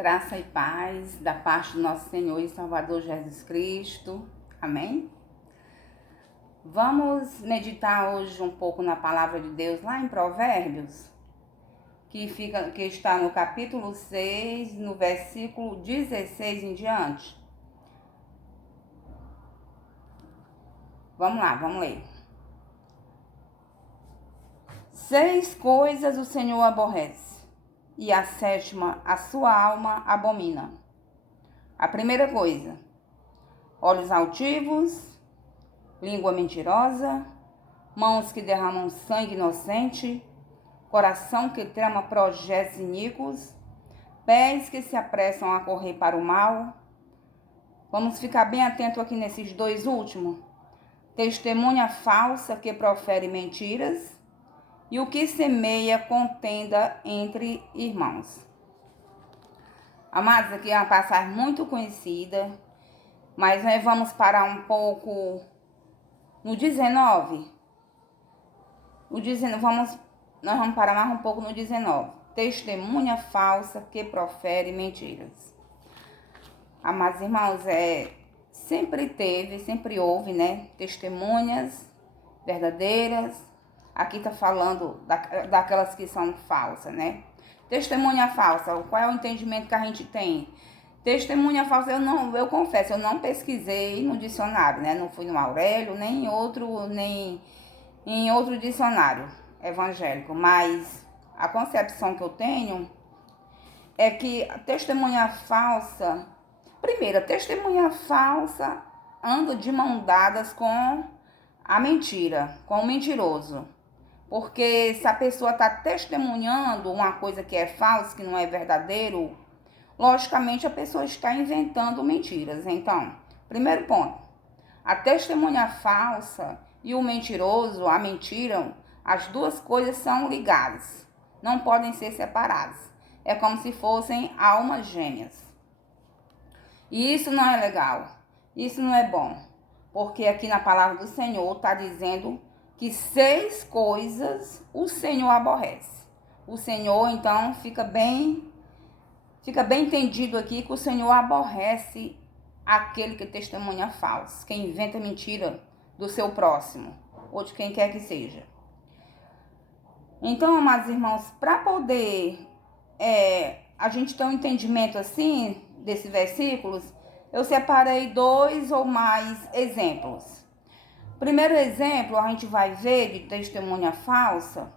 Graça e paz da parte do nosso Senhor e Salvador Jesus Cristo. Amém? Vamos meditar hoje um pouco na palavra de Deus lá em Provérbios, que está no capítulo 6, no versículo 16 em diante. Vamos lá, vamos ler. 6 coisas o Senhor aborrece, e a 7ª a sua alma abomina. A primeira coisa: olhos altivos, língua mentirosa, mãos que derramam sangue inocente, coração que trama projetos iníquos, pés que se apressam a correr para o mal. Vamos ficar bem atento aqui nesses dois últimos. Testemunha falsa que profere mentiras e o que semeia contenda entre irmãos. Amados, aqui é uma passagem muito conhecida, mas nós vamos parar um pouco no 19. Nós vamos parar mais um pouco no 19. Testemunha falsa que profere mentiras. Amados irmãos, sempre houve, né? Testemunhas verdadeiras. Aqui está falando daquelas que são falsas, né? Testemunha falsa, qual é o entendimento que a gente tem? Testemunha falsa, eu confesso, eu não pesquisei no dicionário, né? Não fui no Aurélio, nem em outro dicionário evangélico, mas a concepção que eu tenho é que a testemunha falsa, primeiro, a testemunha falsa anda de mão dadas com a mentira, com o mentiroso. Porque se a pessoa está testemunhando uma coisa que é falsa, que não é verdadeiro, logicamente a pessoa está inventando mentiras. Então, primeiro ponto, a testemunha falsa e o mentiroso, a mentira, as duas coisas são ligadas, não podem ser separadas. É como se fossem almas gêmeas. E isso não é legal, isso não é bom, porque aqui na palavra do Senhor está dizendo que 6 coisas o Senhor aborrece. O Senhor, então, fica bem entendido aqui que o Senhor aborrece aquele que testemunha falso, quem inventa mentira do seu próximo, ou de quem quer que seja. Então, amados irmãos, para poder a gente ter um entendimento assim, desses versículos, eu separei 2 ou mais exemplos. Primeiro exemplo, a gente vai ver de testemunha falsa,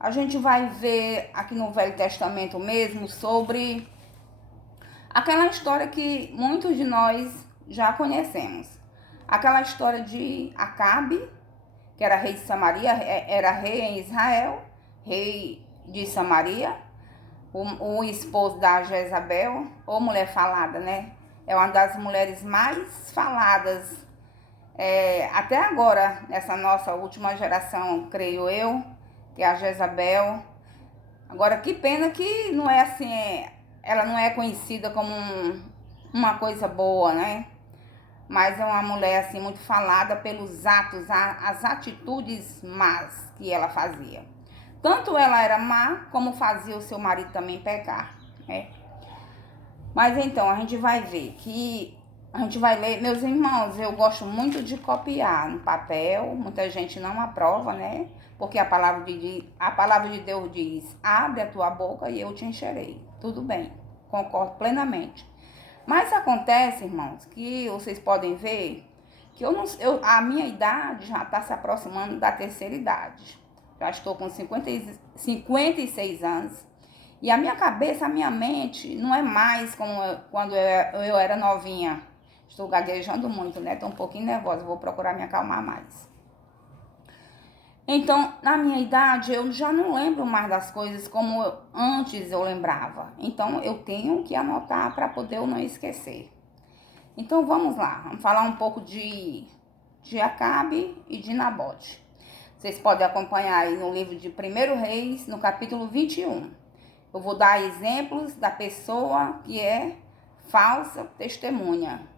a gente vai ver aqui no Velho Testamento mesmo sobre aquela história que muitos de nós já conhecemos. Aquela história de Acabe, que era rei de Samaria, era rei em Israel, rei de Samaria, o esposo da Jezabel, ou mulher falada, né? É uma das mulheres mais faladas até agora, nessa nossa última geração, creio eu, que é a Jezabel. Agora, que pena que não é assim, ela não é conhecida como uma coisa boa, né? Mas é uma mulher assim muito falada pelos atos, as atitudes más que ela fazia. Tanto ela era má, como fazia o seu marido também pecar, né? Mas então, a gente vai ler, meus irmãos, eu gosto muito de copiar no papel, muita gente não aprova, né? Porque a palavra de Deus diz, abre a tua boca e eu te encherei. Tudo bem, concordo plenamente. Mas acontece, irmãos, que vocês podem ver que a minha idade já está se aproximando da terceira idade. Já estou com 56 anos. E a minha cabeça, a minha mente, não é mais como quando eu era novinha. Estou gaguejando muito, né? Estou um pouquinho nervosa, vou procurar me acalmar mais. Então, na minha idade, eu já não lembro mais das coisas como antes eu lembrava. Então, eu tenho que anotar para poder eu não esquecer. Então, vamos lá. Vamos falar um pouco de Acabe e de Nabote. Vocês podem acompanhar aí no livro de 1 Reis, no capítulo 21. Eu vou dar exemplos da pessoa que é falsa testemunha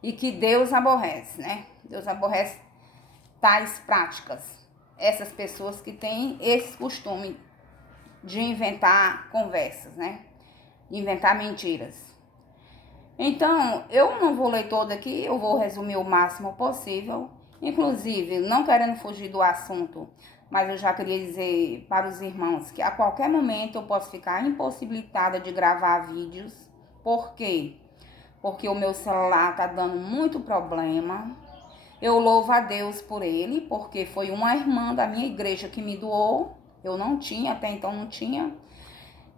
e que Deus aborrece, né? Deus aborrece tais práticas. Essas pessoas que têm esse costume de inventar conversas, né? inventar mentiras. Então, eu não vou ler todo aqui, eu vou resumir o máximo possível. Inclusive, não querendo fugir do assunto, mas eu já queria dizer para os irmãos que a qualquer momento eu posso ficar impossibilitada de gravar vídeos. Por quê? Porque o meu celular tá dando muito problema. Eu louvo a Deus por ele, porque foi uma irmã da minha igreja que me doou. Eu não tinha, até então não tinha.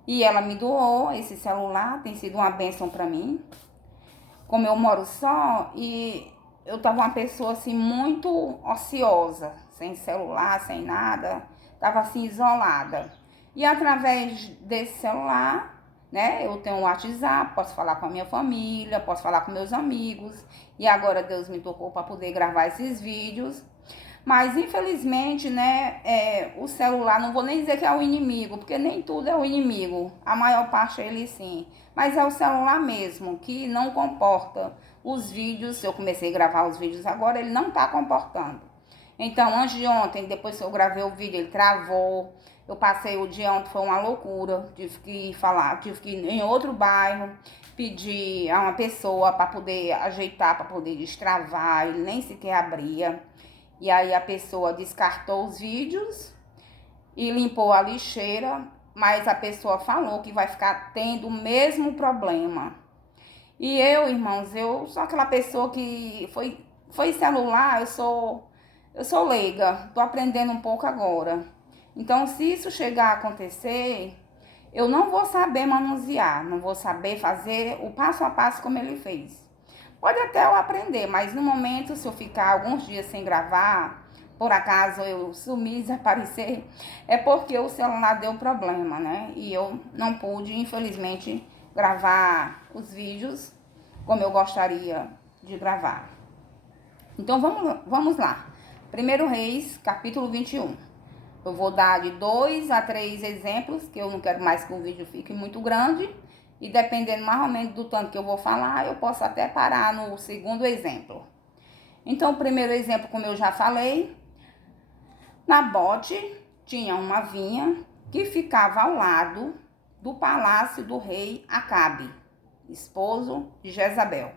E ela me doou esse celular, tem sido uma bênção para mim. Como eu moro só e eu tava uma pessoa assim muito ociosa, sem celular, sem nada, tava assim isolada. E através desse celular, né, eu tenho um WhatsApp, posso falar com a minha família, posso falar com meus amigos. E agora Deus me tocou para poder gravar esses vídeos. Mas infelizmente, né, o celular, não vou nem dizer que é o inimigo, porque nem tudo é o inimigo, a maior parte é ele sim. Mas é o celular mesmo, que não comporta os vídeos. Eu comecei a gravar os vídeos agora, ele não tá comportando. Então, antes de ontem, depois que eu gravei o vídeo, ele travou. Eu passei o dia ontem, foi uma loucura. Tive que ir em outro bairro, pedir a uma pessoa para poder ajeitar, para poder destravar, ele nem sequer abria. E aí a pessoa descartou os vídeos e limpou a lixeira, mas a pessoa falou que vai ficar tendo o mesmo problema. E eu, irmãos, eu sou aquela pessoa que foi celular, eu sou leiga, tô aprendendo um pouco agora. Então, se isso chegar a acontecer, eu não vou saber manusear, não vou saber fazer o passo a passo como ele fez. Pode até eu aprender, mas no momento, se eu ficar alguns dias sem gravar, por acaso eu sumir, desaparecer, é porque o celular deu problema, né? E eu não pude, infelizmente, gravar os vídeos como eu gostaria de gravar. Então vamos lá. 1 Reis, capítulo 21. Eu vou dar de 2 a 3 exemplos, que eu não quero mais que o vídeo fique muito grande. E dependendo mais ou menos do tanto que eu vou falar, eu posso até parar no segundo exemplo. Então, o primeiro exemplo, como eu já falei, Nabote tinha uma vinha que ficava ao lado do palácio do rei Acabe, esposo de Jezabel.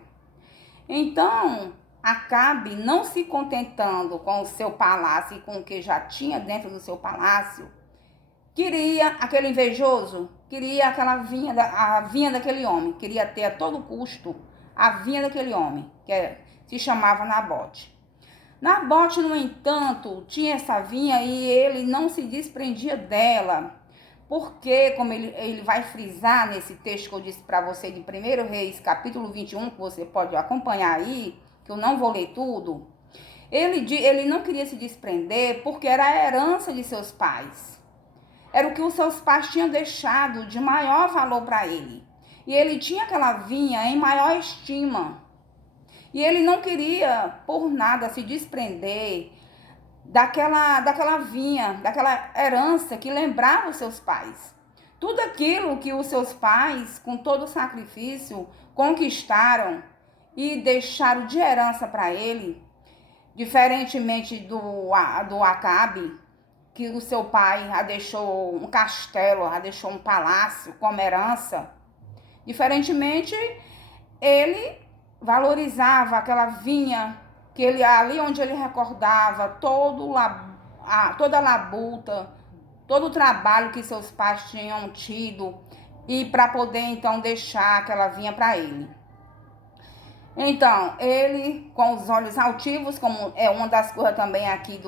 Então, Acabe, não se contentando com o seu palácio e com o que já tinha dentro do seu palácio, queria, aquele invejoso, queria aquela vinha, a vinha daquele homem, queria ter a todo custo a vinha daquele homem, que se chamava Nabote. Nabote, no entanto, tinha essa vinha e ele não se desprendia dela, porque, como ele vai frisar nesse texto que eu disse para você de 1 Reis, capítulo 21, que você pode acompanhar aí, que eu não vou ler tudo, ele não queria se desprender porque era a herança de seus pais. Era o que os seus pais tinham deixado de maior valor para ele. E ele tinha aquela vinha em maior estima. E ele não queria, por nada, se desprender daquela vinha, daquela herança que lembrava os seus pais. Tudo aquilo que os seus pais, com todo o sacrifício, conquistaram e deixaram de herança para ele, diferentemente do Acabe, que o seu pai já deixou um castelo, já deixou um palácio como herança. Diferentemente, ele valorizava aquela vinha, que ele ali onde ele recordava toda a labuta, todo o trabalho que seus pais tinham tido, e para poder então deixar aquela vinha para ele. Então, ele com os olhos altivos, como é uma das coisas também aqui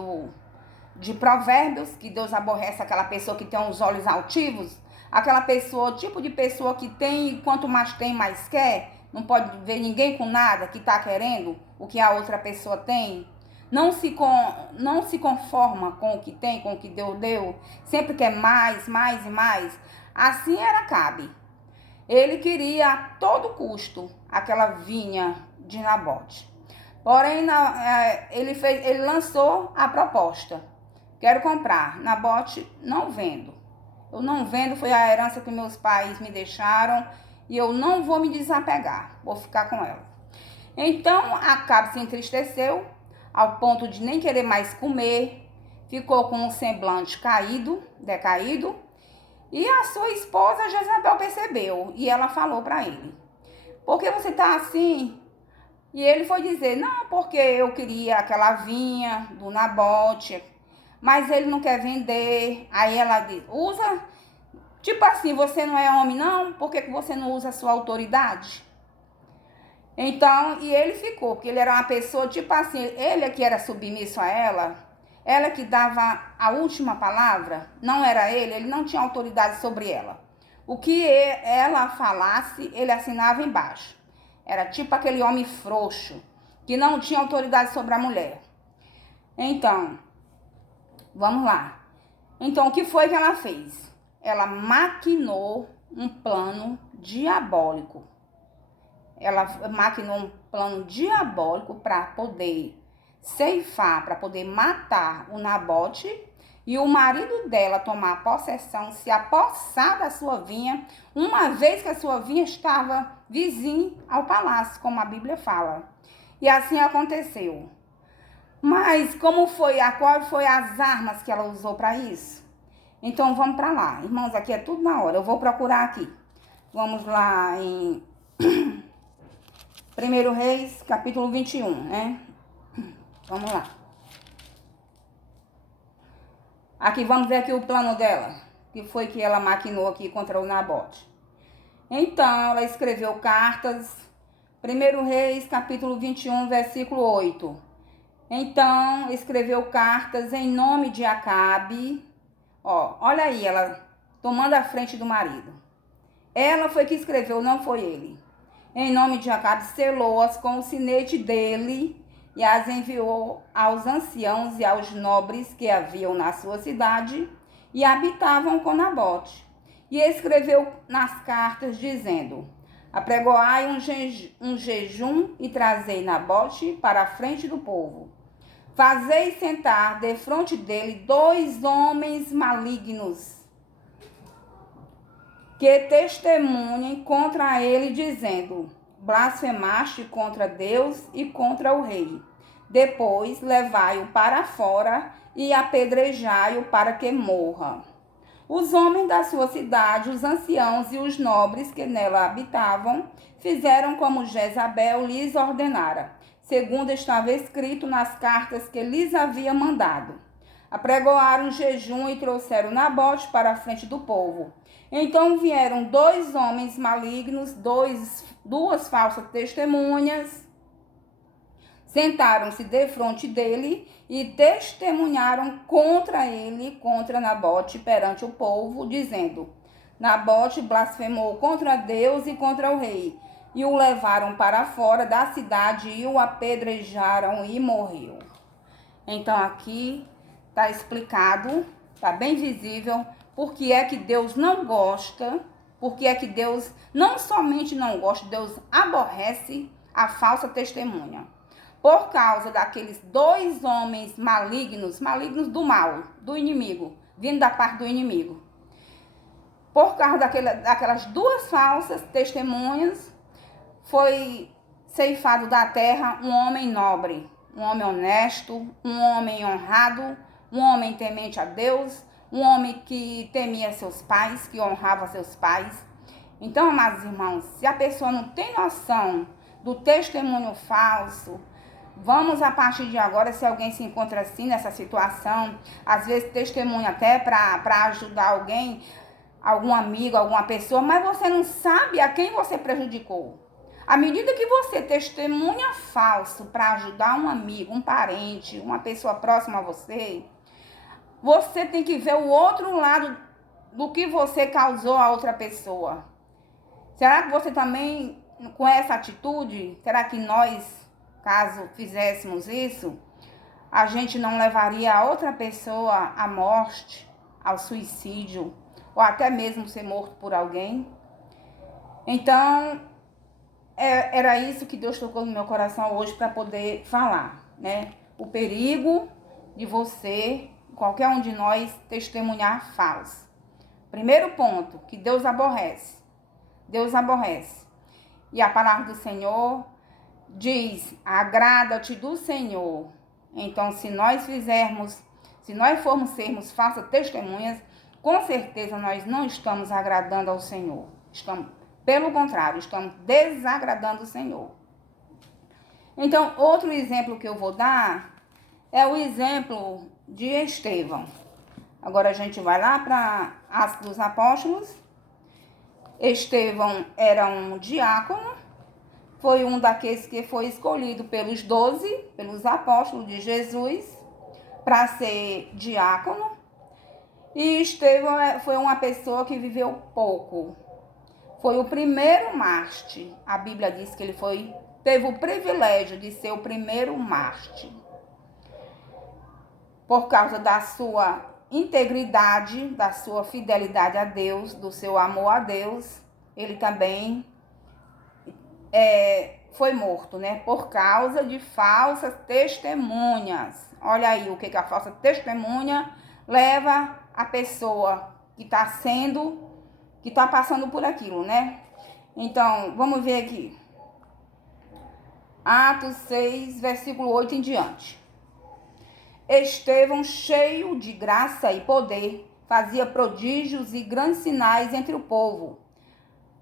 de Provérbios, que Deus aborrece aquela pessoa que tem os olhos altivos, aquela pessoa, tipo de pessoa que tem, quanto mais tem, mais quer, não pode ver ninguém com nada, que está querendo o que a outra pessoa tem, não se conforma com o que tem, com o que Deus deu, sempre quer mais, mais e mais. Assim era Acabe. Ele queria a todo custo aquela vinha de Nabote. Porém, ele lançou a proposta. Quero comprar. Nabote, não vendo. Eu não vendo, foi a herança que meus pais me deixaram e eu não vou me desapegar. Vou ficar com ela. Então, Acabe se entristeceu ao ponto de nem querer mais comer. Ficou com um semblante decaído. E a sua esposa Jezabel percebeu e ela falou para ele: por que você está assim? E ele foi dizer: não, porque eu queria aquela vinha do Nabote, mas ele não quer vender. Aí ela diz: usa, tipo assim, você não é homem não? Por que você não usa a sua autoridade? Então, e ele ficou, porque ele era uma pessoa, tipo assim, ele é que era submisso a ela que dava a última palavra, não era ele não tinha autoridade sobre ela. O que ela falasse, ele assinava embaixo. Era tipo aquele homem frouxo, que não tinha autoridade sobre a mulher. Então, vamos lá. Então, o que foi que ela fez? Ela maquinou um plano diabólico. Ela maquinou um plano diabólico para poder ceifar, para poder matar o Nabote e o marido dela tomar possessão, se apossar da sua vinha, uma vez que a sua vinha estava vizinha ao palácio, como a Bíblia fala. E assim aconteceu. Mas qual foi as armas que ela usou para isso? Então vamos para lá. Irmãos, aqui é tudo na hora. Eu vou procurar aqui. Vamos lá em 1 Reis, capítulo 21, né? Vamos lá. Aqui, vamos ver aqui o plano dela, que foi que ela maquinou aqui contra o Nabote. Então, ela escreveu cartas, 1 Reis, capítulo 21, versículo 8. Então, escreveu cartas em nome de Acabe. Ó, olha aí, ela tomando a frente do marido. Ela foi que escreveu, não foi ele. Em nome de Acabe, selou-as com o sinete dele e as enviou aos anciãos e aos nobres que haviam na sua cidade e habitavam com Nabote. E escreveu nas cartas, dizendo: apregoai um jejum e trazei Nabote para a frente do povo. Fazei sentar defronte dele 2 homens malignos, que testemunhem contra ele, dizendo: blasfemaste contra Deus e contra o rei. Depois levai-o para fora e apedrejai-o para que morra. Os homens da sua cidade, os anciãos e os nobres que nela habitavam, fizeram como Jezabel lhes ordenara, segundo estava escrito nas cartas que lhes havia mandado. Apregoaram jejum e trouxeram Nabote para a frente do povo. Então vieram 2 homens malignos, 2 falsas testemunhas, sentaram-se defronte dele e testemunharam contra ele, contra Nabote, perante o povo, dizendo: Nabote blasfemou contra Deus e contra o rei. E o levaram para fora da cidade e o apedrejaram e morreu. Então aqui está explicado, está bem visível, porque é que Deus não gosta, porque é que Deus não somente não gosta, Deus aborrece a falsa testemunha. Por causa daqueles 2 homens malignos do mal, do inimigo, vindo da parte do inimigo. Por causa daquelas 2 falsas testemunhas, foi ceifado da terra um homem nobre, um homem honesto, um homem honrado, um homem temente a Deus, um homem que temia seus pais, que honrava seus pais. Então, amados irmãos, se a pessoa não tem noção do testemunho falso, vamos a partir de agora, se alguém se encontra assim nessa situação, às vezes testemunha até para ajudar alguém, algum amigo, alguma pessoa, mas você não sabe a quem você prejudicou. À medida que você testemunha falso para ajudar um amigo, um parente, uma pessoa próxima a você, você tem que ver o outro lado do que você causou a outra pessoa. Será que você também, com essa atitude, será que nós, caso fizéssemos isso, a gente não levaria a outra pessoa à morte, ao suicídio, ou até mesmo ser morto por alguém? Então, era isso que Deus tocou no meu coração hoje para poder falar, né? O perigo de você, qualquer um de nós, testemunhar falso. Primeiro ponto, que Deus aborrece. Deus aborrece. E a palavra do Senhor diz: agrada-te do Senhor. Então, se nós sermos falsas testemunhas, com certeza nós não estamos agradando ao Senhor. Pelo contrário, estamos desagradando o Senhor. Então, outro exemplo que eu vou dar é o exemplo de Estevão. Agora a gente vai lá para Atos dos Apóstolos. Estevão era um diácono, foi um daqueles que foi escolhido pelos 12, pelos apóstolos de Jesus, para ser diácono. E Estevão foi uma pessoa que viveu pouco. Foi o primeiro mártir. A Bíblia diz que ele teve o privilégio de ser o primeiro mártir. Por causa da sua integridade, da sua fidelidade a Deus, do seu amor a Deus, ele também foi morto, né? Por causa de falsas testemunhas. Olha aí o que a falsa testemunha leva a pessoa que está passando por aquilo, né? Então, vamos ver aqui. Atos 6, versículo 8 em diante. Estevão, cheio de graça e poder, fazia prodígios e grandes sinais entre o povo.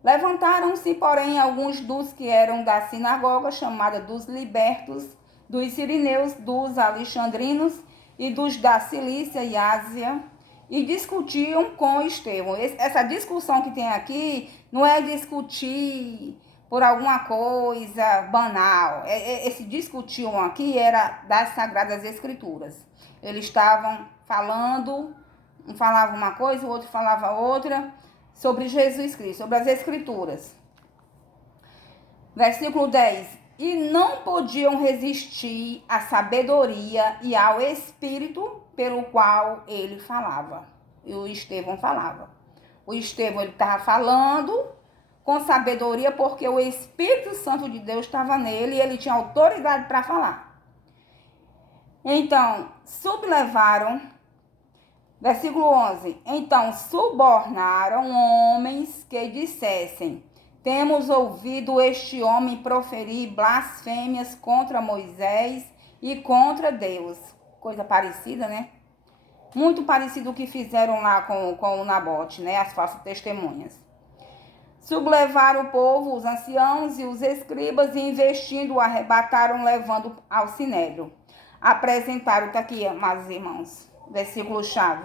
Levantaram-se, porém, alguns dos que eram da sinagoga, chamada dos libertos, dos sirineus, dos alexandrinos e dos da Cilícia e Ásia, e discutiam com Estevão. Essa discussão que tem aqui não é discutir por alguma coisa banal. Esse discutiam aqui era das Sagradas Escrituras. Eles estavam falando, um falava uma coisa, o outro falava outra, sobre Jesus Cristo, sobre as Escrituras. Versículo 10. E não podiam resistir à sabedoria e ao Espírito pelo qual ele falava. E o Estevão falava. O Estevão estava falando com sabedoria porque o Espírito Santo de Deus estava nele e ele tinha autoridade para falar. Então, sublevaram, versículo 11, então subornaram homens que dissessem, temos ouvido este homem proferir blasfêmias contra Moisés e contra Deus. Coisa parecida, né? Muito parecido o que fizeram lá com o Nabote, né? As falsas testemunhas. Sublevaram o povo, os anciãos e os escribas, e investindo o arrebataram, levando ao sinédrio. Apresentaram, está aqui, meus irmãos, versículo-chave.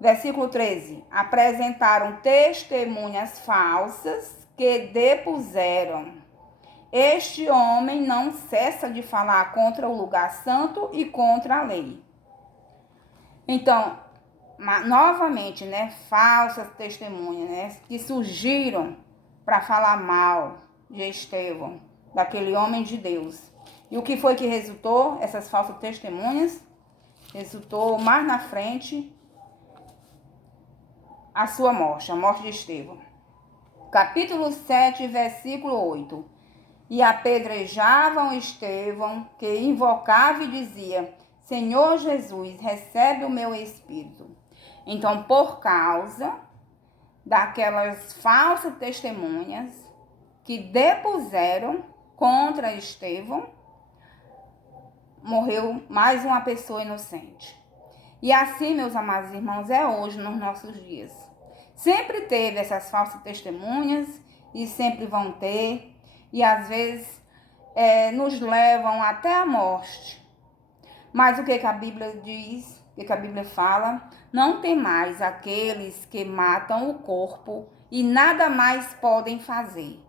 Versículo 13. Apresentaram testemunhas falsas que depuseram. Este homem não cessa de falar contra o lugar santo e contra a lei. Então, novamente, né, falsas testemunhas, né, que surgiram para falar mal de Estevão, daquele homem de Deus. E o que foi que resultou? Essas falsas testemunhas resultou mais na frente a sua morte, a morte de Estevão. Capítulo 7, versículo 8. E apedrejavam Estevão, que invocava e dizia, Senhor Jesus, recebe o meu espírito. Então, por causa daquelas falsas testemunhas que depuseram contra Estevão, morreu mais uma pessoa inocente. E assim, meus amados irmãos, é hoje nos nossos dias. Sempre teve essas falsas testemunhas e sempre vão ter, e às vezes nos levam até a morte. Mas o que a Bíblia diz, o que a Bíblia fala? Não tem mais aqueles que matam o corpo e nada mais podem fazer.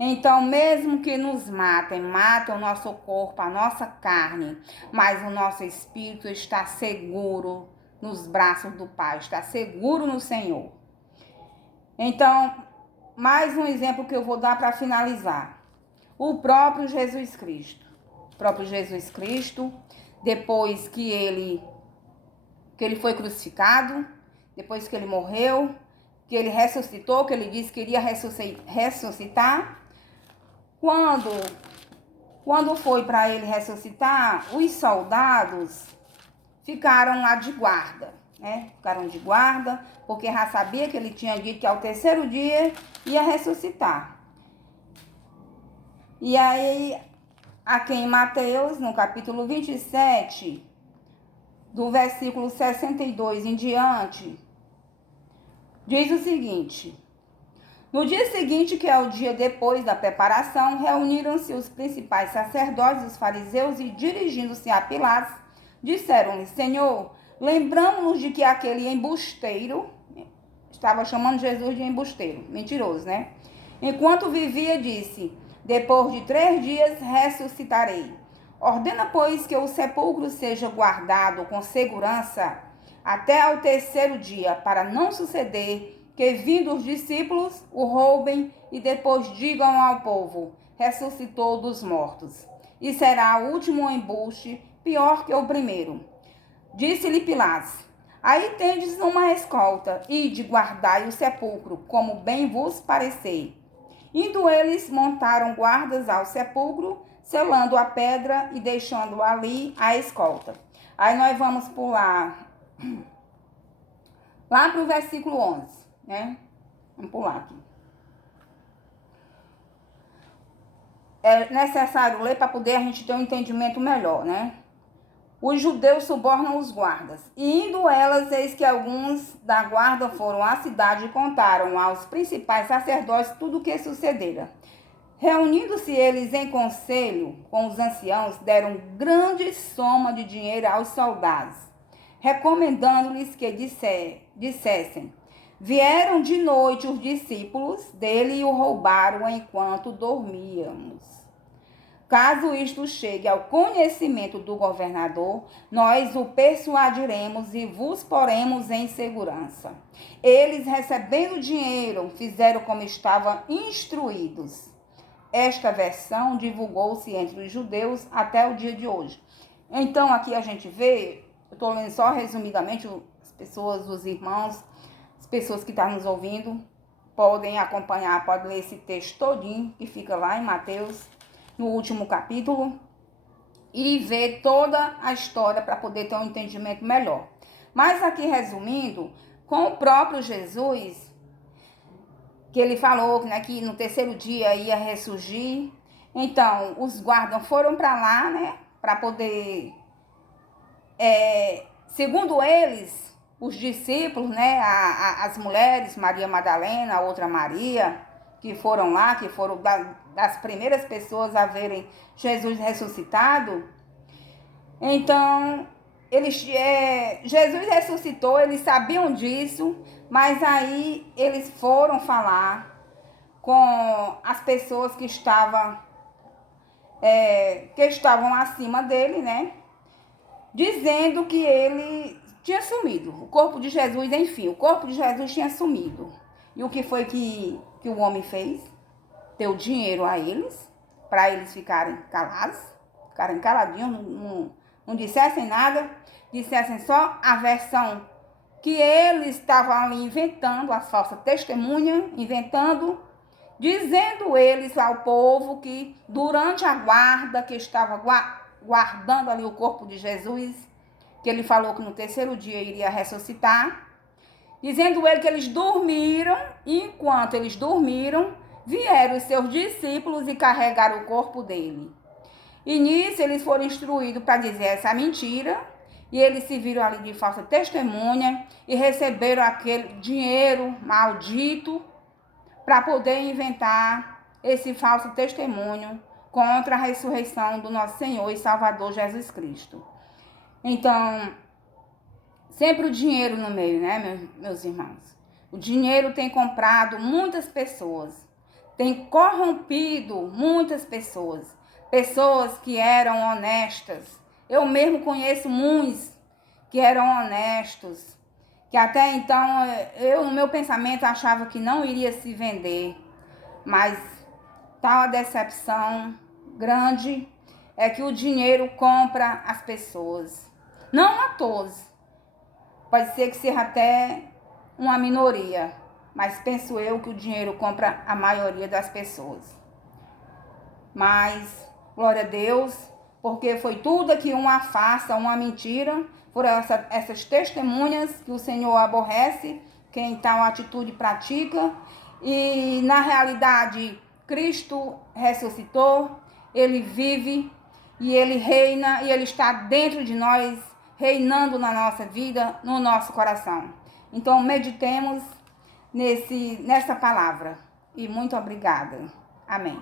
Então, mesmo que nos matem o nosso corpo, a nossa carne, mas o nosso espírito está seguro nos braços do Pai, está seguro no Senhor. Então, mais um exemplo que eu vou dar para finalizar. O próprio Jesus Cristo. O próprio Jesus Cristo, depois que ele foi crucificado, depois que ele morreu, que ele ressuscitou, que ele disse que iria ressuscitar. Quando foi para ele ressuscitar, os soldados ficaram lá de guarda, né? Ficaram de guarda, porque já sabia que ele tinha dito que ao terceiro dia ia ressuscitar. E aí, aqui em Mateus, no capítulo 27, do versículo 62 em diante, Diz o seguinte: no dia seguinte, que é o dia depois da preparação, reuniram-se os principais sacerdotes, os fariseus, e dirigindo-se a Pilatos, disseram-lhe: Senhor, lembramos-nos de que aquele embusteiro, estava chamando Jesus de embusteiro, mentiroso, né? Enquanto vivia, disse: depois de 3 dias ressuscitarei. Ordena, pois, que o sepulcro seja guardado com segurança até ao 3º dia, para não suceder que, vindo os discípulos, o roubem e depois digam ao povo: ressuscitou dos mortos. E será o último embuste pior que o primeiro. Disse-lhe Pilatos: aí tendes uma escolta, ide guardai o sepulcro, como bem vos parecer. Indo eles, montaram guardas ao sepulcro, selando a pedra e deixando ali a escolta. Aí nós vamos pular lá para o versículo 11, né? Vamos pular aqui. É necessário ler para poder a gente ter um entendimento melhor, né? Os judeus subornam os guardas. E indo elas, eis que alguns da guarda foram à cidade e contaram aos principais sacerdotes tudo o que sucedera. Reunindo-se eles em conselho com os anciãos, deram grande soma de dinheiro aos soldados, recomendando-lhes que dissessem: vieram de noite os discípulos dele e o roubaram enquanto dormíamos. Caso isto chegue ao conhecimento do governador, nós o persuadiremos e vos poremos em segurança. Eles, recebendo dinheiro, fizeram como estavam instruídos. Esta versão divulgou-se entre os judeus até o dia de hoje. Então, aqui a gente vê, eu estou lendo só resumidamente, as pessoas, os irmãos, as pessoas que estão nos ouvindo, podem acompanhar, podem ler esse texto todinho, que fica lá em Mateus, no último capítulo, e ver toda a história para poder ter um entendimento melhor. Mas aqui, resumindo, com o próprio Jesus, que ele falou, né, que no 3º dia ia ressurgir. Então, os guardas foram para lá, né, para poder, segundo eles, os discípulos, né, as mulheres, Maria Madalena, a outra Maria, que foram lá, que foram das primeiras pessoas a verem Jesus ressuscitado. Então, Jesus ressuscitou, eles sabiam disso, mas aí eles foram falar com as pessoas que estavam acima dele, né? Dizendo que ele tinha sumido. O corpo de Jesus, enfim, o corpo de Jesus tinha sumido. E o que foi que o homem fez? Deu dinheiro a eles, para eles ficarem calados, ficarem caladinhos, não dissessem nada, dissessem só a versão que eles estavam ali inventando, as falsas testemunhas, inventando, dizendo eles ao povo que durante a guarda que estava guardando ali o corpo de Jesus, que ele falou que no 3º dia iria ressuscitar, dizendo ele que eles dormiram, e enquanto eles dormiram, vieram os seus discípulos e carregaram o corpo dele. E nisso eles foram instruídos para dizer essa mentira, e eles se viram ali de falsa testemunha e receberam aquele dinheiro maldito para poder inventar esse falso testemunho contra a ressurreição do nosso Senhor e Salvador Jesus Cristo. Então, sempre o dinheiro no meio, né, meus irmãos? O dinheiro tem comprado muitas pessoas, tem corrompido muitas pessoas, pessoas que eram honestas. Eu mesmo conheço muitos que eram honestos, que até então eu, no meu pensamento, achava que não iria se vender, mas tá uma decepção grande, é que o dinheiro compra as pessoas. Não a todos, pode ser que seja até uma minoria, mas penso eu que o dinheiro compra a maioria das pessoas. Mas, glória a Deus, porque foi tudo aqui uma farsa, uma mentira, foram essas testemunhas que o Senhor aborrece, quem tal atitude pratica, e na realidade, Cristo ressuscitou, Ele vive, e Ele reina, e Ele está dentro de nós, reinando na nossa vida, no nosso coração. Então, meditemos nessa palavra. E muito obrigada. Amém.